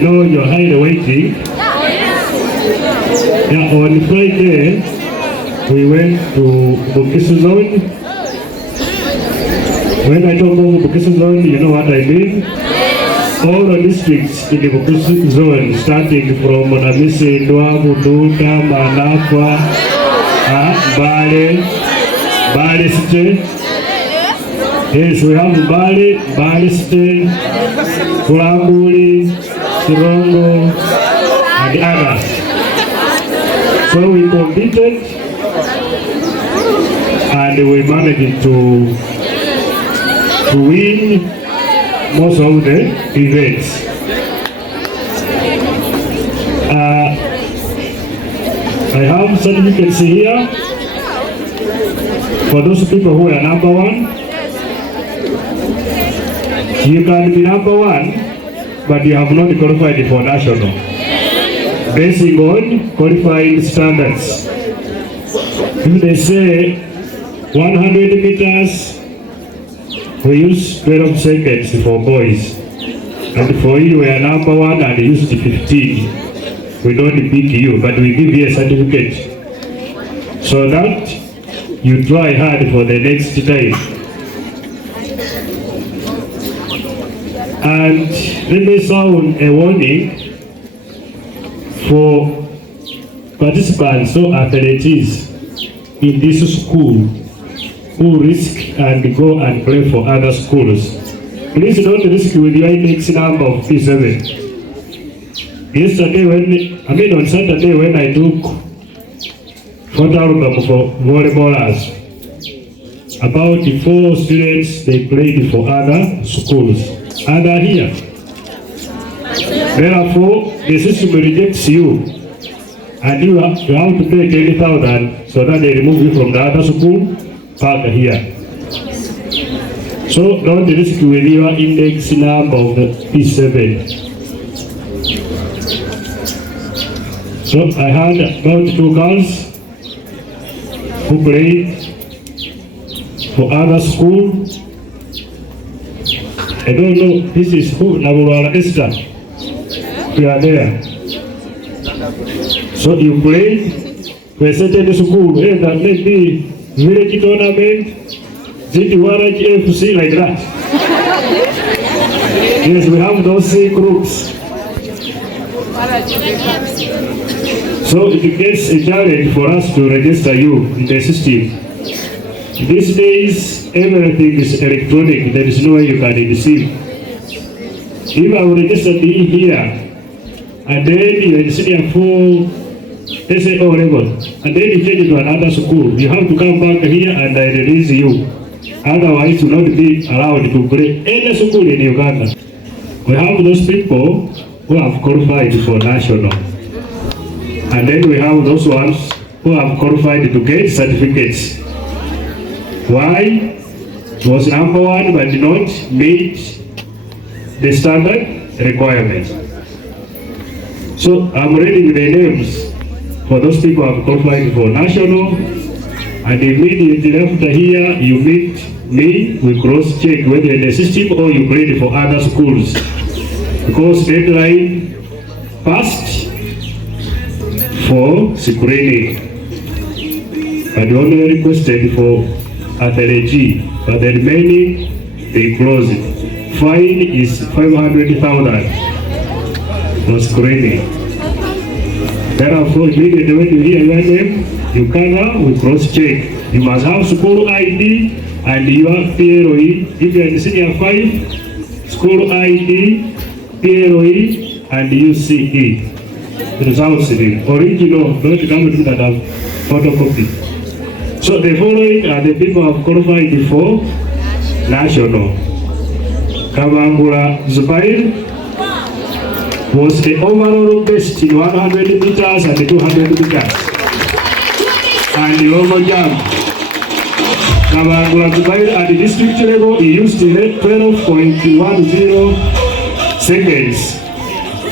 know you're highly waiting. Yeah, on Friday, we went to Bugisu zone. When I talk about Bugisu zone, you know what I mean? All the districts in the Bugisu zone, starting from Namisi, Ndwabu, Duta, Manakwa, Bale City. Yes, we have Bale City, Kulambuli, Sirongo, and others. So we competed and we managed to win most of the events. I have certificates here for those people who are number one. You can be number one, but you have not qualified for national, based on qualifying standards. If they say 100 meters, we use 12 seconds for boys. And for you, we are number one and used 15. We don't beat you, but we give you a certificate so that you try hard for the next time. And let me sound a warning for participants or athletes in this school who risk and go and play for other schools. Please don't risk with your index number of P7. Yesterday on Saturday when I took photo album for volleyballers, about 4 students, they played for other schools. And are here. Therefore, the system rejects you, and you have to pay 10,000 so that they remove you from the other school back here. So don't risk with your index number of the P7. So I had about 2 girls who played for other school. I don't know, this is who? Nabulala Esther. We are there. So you play for a certain school, and that may be village tournament, ZTYRH FC, like that. Yes, we have those 6 groups. So it gets a challenge for us to register you in the system. These days, everything is electronic. There is no way you can deceive. If I will register me here, and then you are senior for, let's say, O level, and then you change to another school, you have to come back here and I release you. Otherwise, you will not be allowed to play any school in Uganda. We have those people who have qualified for national. And then we have those ones who have qualified to get certificates. Why? It was number one but did not meet the standard requirements. So I'm reading the names for those people who have qualified for national, and immediately after here you meet me, we cross check whether in the system or you played for other schools. Because deadline passed for screening, and only requested for athlete, but the remaining they closed. Fine is 500,000 for screening. Therefore, immediately when you hear your name, you can we cross check. You must have school ID and your PLOE. If you are in senior 5, school ID, PLOE, and UCE. Results in original, don't come to that have photocopy. So the following are the people who have qualified for national. Kabangula Zubair was the overall best in 100 meters and 200 meters. And the over jump. Kabangula Zubair at the district level, he used 12.10 seconds.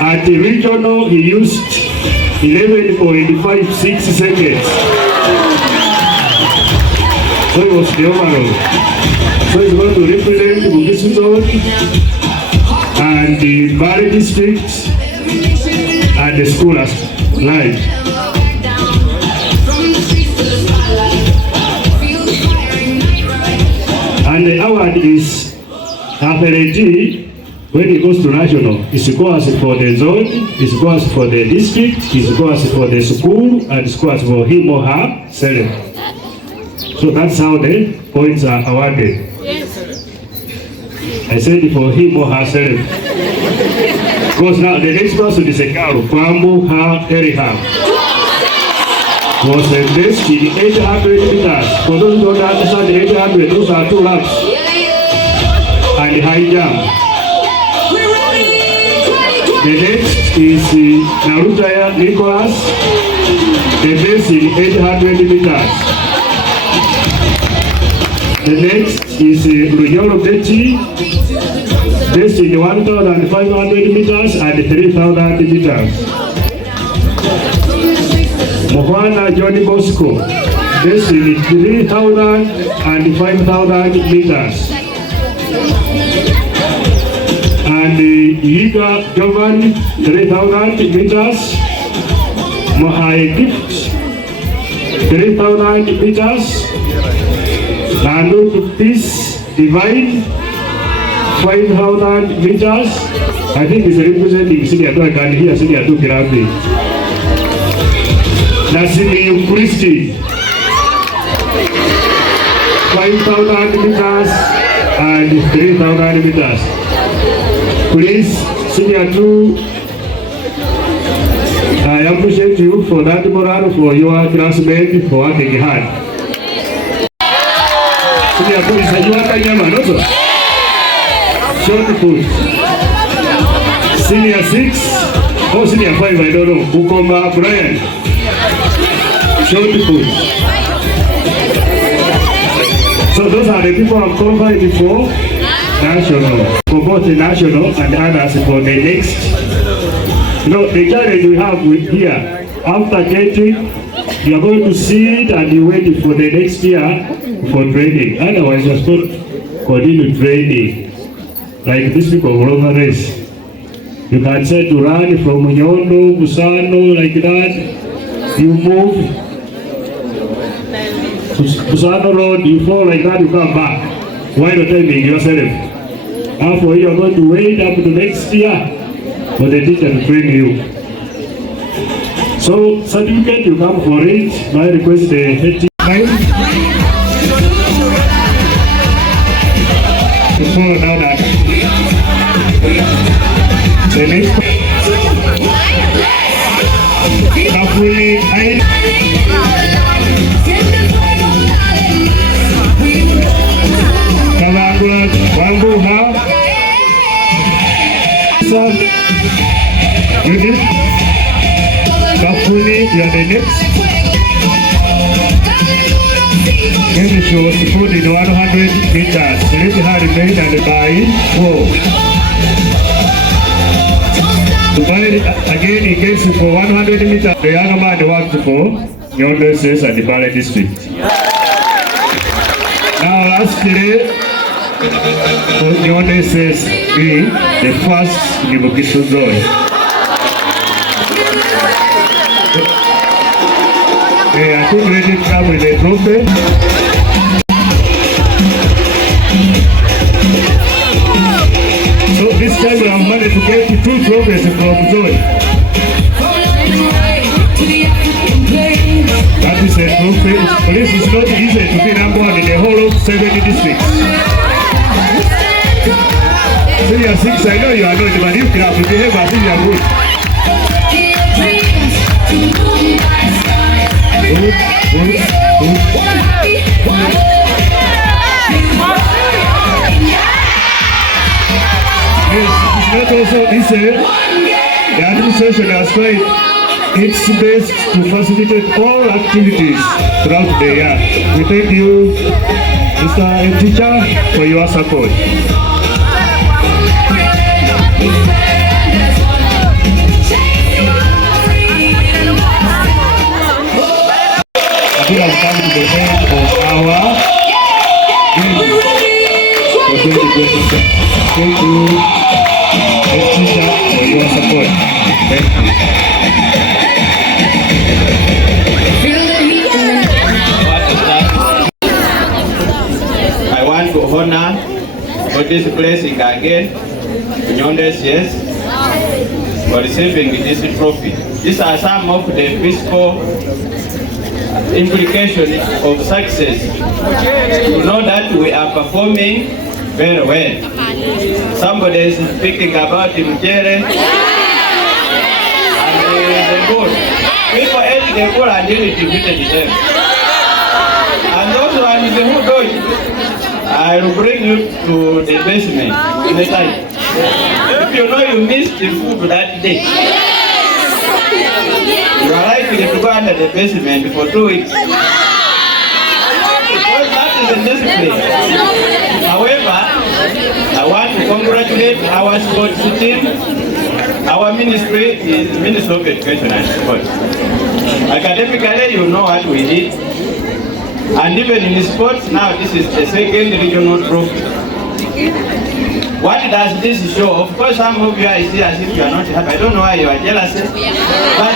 At the regional, he used 11.56 seconds. So it was the overall. So he's going to represent Bugisu zone and the Bari district and the school as live. And the award is Headteacher. When it goes to national, it goes for the zone, it goes for the district, it goes for the school, and it goes for him or her self. So that's how the points are awarded. Yes. I said for him or herself. Because now the next person is a girl, Kwambu Ha Eriham. Was the best in 800 meters. For those who don't understand the 800, those are 2 laps. And high jump. The next is Narutaya Nicholas, the best in 800 meters. The next is Rujolo Betty, best in 1,500 meters and 3,000 meters. Mohana Johnny Bosco, best in 3,000 and 5,000 meters. And Yiga Jovan, 3,000 meters. Mohai Gift, 3,000 meters. Nanu Peace Divine, 5,000 meters. I think it's representing Senior 2. I can hear Senior 2 Kirabi. Nasimi Christi, 5,000 meters and 3,000 meters. Please, Senior 2, I appreciate you for that morale, for your classmate, for working hard. Senior 2 is a Kanyama, also. Short put. Senior 6, or Senior 5, I don't know. Ukoma Brian. Short put. So those are the people I've qualified before. National, for both the national and others for the next. You know, the challenge we have with here, after getting, you are going to sit and you wait for the next year for training. Otherwise, you are supposed to continue training. Like these people all over race. You can say to run from Nyondo, Busano, like that. You move. Busano Road, you fall like that, you come back. Why not timing yourself? After you are going to wait up to next year for the teacher to train you. So, certificate, you come for it. My request the head teacher. To follow down that. The next carefully, Wambu Ha. Judith, Kapuni, you are the next. Maybe she was put in 100 meters. Let her remain and buy 4. To buy again, he gets for 100 meters. The young man worked for Nyondo SS and the Valley District. Now, lastly, Nyondo SS be the first in the Bugisu zone. I think ready to come with a trophy. So this time we have managed to get 2 trophies from zone. That is a trophy. This is not easy to be number 1 in the whole of 70 districts. Senior 6, I know you are not, but you can behave as if you are good. Good. Yes, it's not also easy. The administration has tried its best to facilitate all activities throughout the year. We thank you, Mr. Headteacher, for your support. We have come to the end of our meeting for 2020. Thank you, Headteacher, for your support. I want to honor for this blessing again Nyondo SS for receiving this trophy. These are some of the physical implications of success. You know that we are performing very well. Somebody is speaking about Mjere and the goal. People ate the goal until it defeated them. And those ones who don't, I will bring you to the basement in the time. If you know you missed the food that day, you are likely to go under the basement for 2 weeks. Because that is a discipline. However, I want to congratulate our sports team. Our ministry is Ministry of Education and Sport. Academically, you know what we did. And even in sports, now this is the second regional trophy. What does this show? Of course, some of you are here as if you are not happy. I don't know why you are jealous. But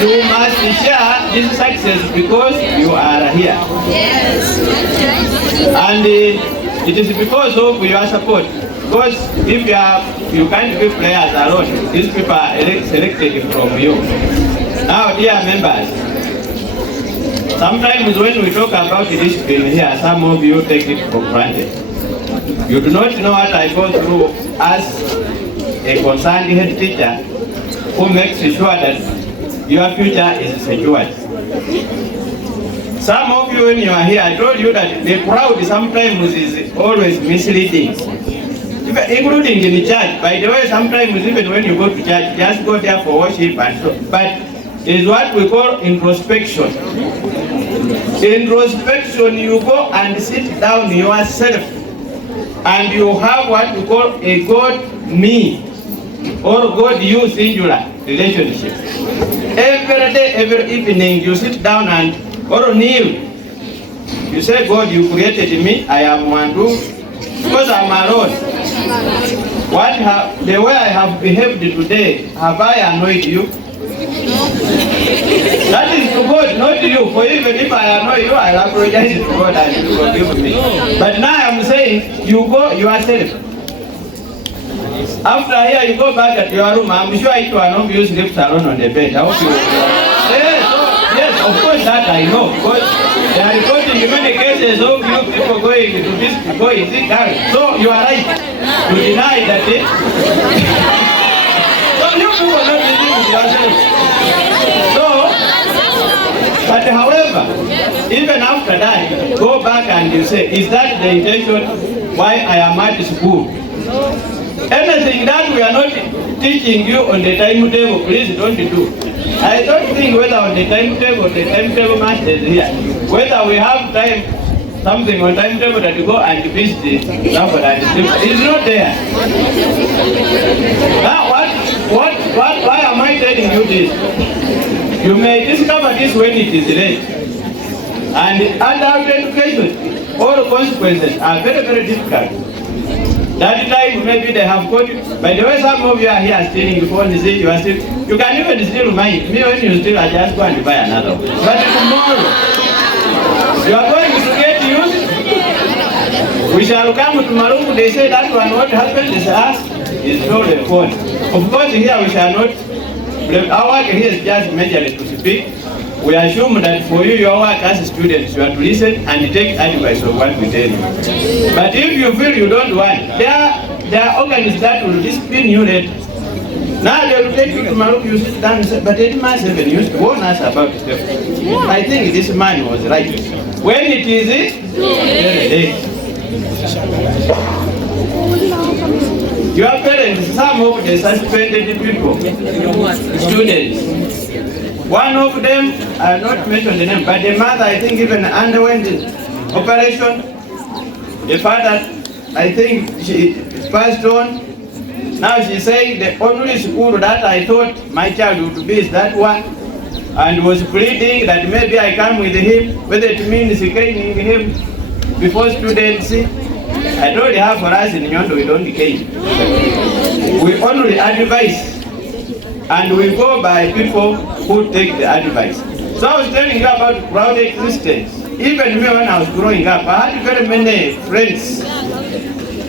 you must share this success because you are here. Yes. And it is because of your support. Because if you can't be players alone, these people are selected from you. Now, dear members, sometimes when we talk about discipline here, some of you take it for granted. You do not know what I go through as a concerned head teacher who makes sure that your future is secured. Some of you, when you are here, I told you that the crowd sometimes is always misleading, including in the church. By the way, sometimes even when you go to church, just go there for worship and so. But it is what we call introspection. Introspection, you go and sit down yourself, and you have what we call a God-me or God-you singular relationship. Every day, every evening, you sit down and or kneel. You say, God, you created me. I am Wandulu because I'm alone. The way I have behaved today, have I annoyed you? That is to God, not to you. For even if I annoy you, I'll apologize to God and you will forgive me. But now I'm saying, you go yourself. After here, you go back at your room. I'm sure each one of you sleeps alone on the bed. I hope you yes, of course that I know. Because they are reporting many cases of you people going to this, going this. So you are right to deny that. So you people are not living with yourself. But however, even after that, go back and you say, is that the intention why I am at school? Anything that we are not teaching you on the timetable, please don't do. I don't think whether on the timetable master is here. Whether we have time, something on timetable that you go and visit somebody and it's not there. Now why am I telling you this? You may discover this when it is late. And adult education, all consequences are very, very difficult. That time maybe they have got you. By the way, some of you are here stealing phone, you are still, you can even steal mine. Me when you steal, I just go and buy another one. But tomorrow, you are going to get used. We shall come to Marumu, they say that one, what happened is us, is not the phone. Of course here we shall not, our work here is just majorly to speak. We assume that for you, your work as students, you have to listen and take advice of what we tell you. But if you feel you don't want, there are organs that will discipline you later. Now they will take you to Maruku, you sit down and say, but Dismas even used to warn us about it. I think this man was right. When it is very late. Your parents, some of the suspended people, students, one of them, I will not mention the name, but the mother, I think, even underwent the operation. The father, I think, she passed on. Now she saying the only school that I thought my child would be is that one, and was pleading that maybe I come with him, whether it means caning him before students. I told her for us in Nyondo we don't cane. We only advise. and we go by people who take the advice. So I was telling you about crowd existence. Even me when I was growing up, I had very many friends.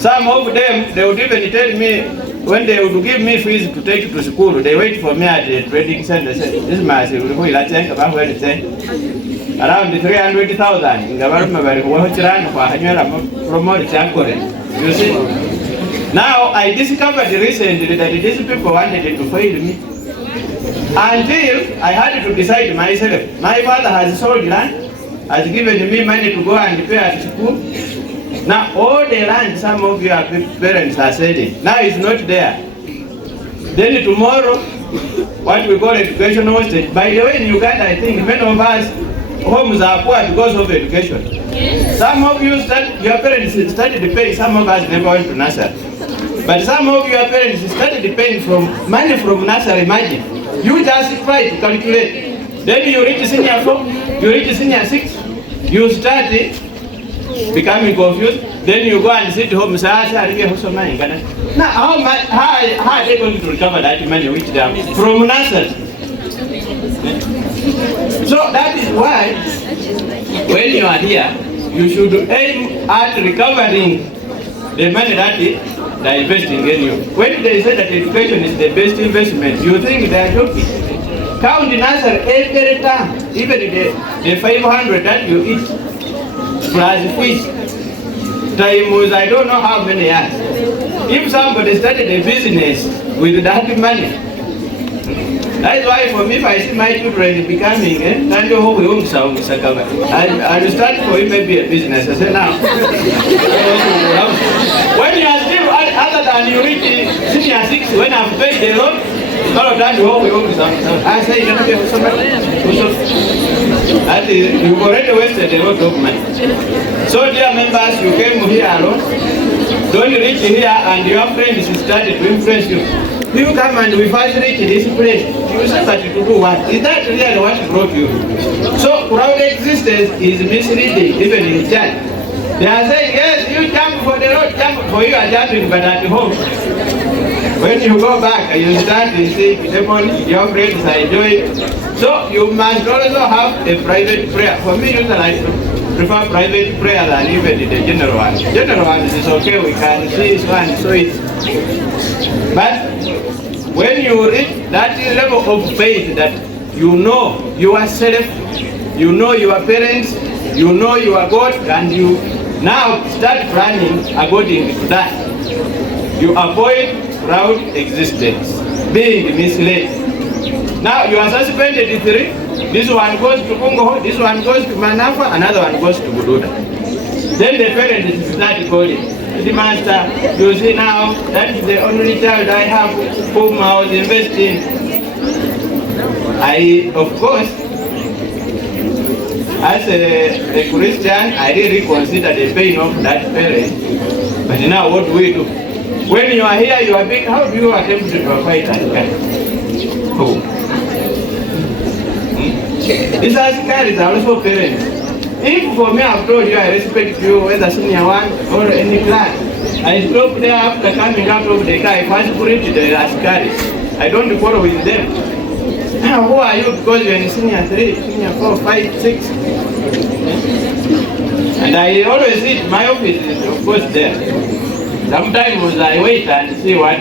Some of them, they would even tell me, when they would give me fees to take to school, they wait for me at the trading center. They say, this man, around 300,000. You see? Now I discovered recently that these people wanted to fail me. Until I had to decide myself. My father has sold land, has given me money to go and pay at school. Now all the land some of your parents are selling, now it's not there. Then tomorrow, what we call education hostage. By the way, in Uganda, I think many of us, homes are poor because of education. Yes. Some of you, your parents started paying, some of us never went to nursery. But some of your parents started paying money from nursery, imagine. You just try to calculate. Then you reach senior 4, you reach senior 6, you start becoming confused. Then you go and sit home and say, now how are they going to recover that money which they have from nursery? So that is why when you are here, you should aim at recovering the money that they are investing in you. When they say that education is the best investment, you think they are joking. Count the nursery every time, even the 500 that you eat, plus fees, times I don't know how many years. If somebody started a business with that money, that's why for me, if I see my children becoming, I will start for him maybe a business. I say now, when you are still other than you reach senior 6, when I've paid the loan, all of that I say that is, you've already wasted a lot of money. So dear members, you came here alone. Don't reach here and your friends started to influence you. You come and we first reach this place. You say that to do what? Is that really what brought you? So crowd existence is misleading, even in church. They are saying, yes, you jump for the road, jump for you are jumping, but at home. When you go back, you start to see your friends are enjoying. So you must also have a private prayer. For me, usually I prefer private prayer than even the general one. General one is okay, we can see so and so it. But when you reach that level of faith that you know yourself, you know your parents, you know your God, and you now start planning according to that, you avoid crowd existence, being misled. Now you are suspended 3. This one goes to Congo, this one goes to Manafa, another one goes to Bududa. Then the parents start calling. The master, you see now, that is the only child I have whom I was investing. I, of course, as a Christian, I really consider the pain of that parent. But now what do we do? When you are here, you are big, how do you attempt to fight that guy? Who? These guys are also parents. If for me I've told you I respect you, whether senior one or any class, I stop there after coming out of the car, I first put it to the Askari. I don't quarrel with them. Now who are you? Because you're in senior 3, senior 4, 5, 6. And I always sit, my office is of course there. Sometimes I wait and see what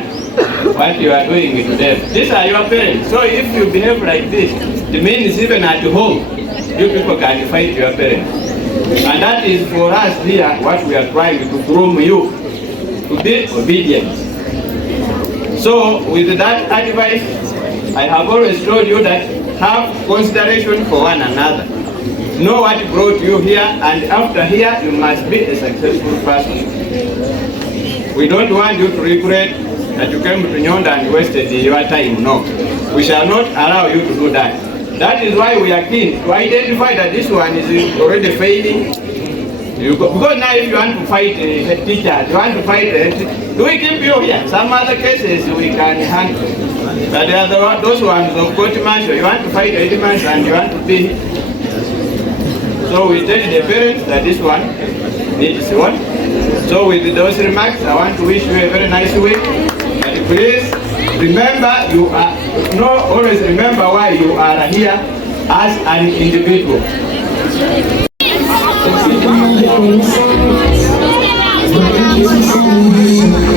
you are doing with them. These are your parents. So if you behave like this, it means even at home, you people can fight your parents. And that is for us here, what we are trying to groom you to be obedient. So with that advice, I have always told you that have consideration for one another. Know what brought you here, and after here, you must be a successful person. We don't want you to regret that you came to Nyondo and wasted your time. No. We shall not allow you to do that. That is why we are keen to identify that this one is already failing. Because now if you want to fight a head teacher, you want to fight a head teacher, do we keep you here? Some other cases we can handle. But the other those ones of court martial, you want to fight a head martial and you want to be. So we tell the parents that this one needs one. So with those remarks, I want to wish you a very nice week. And please Remember, you are always remember why you are here as an individual. Thank you.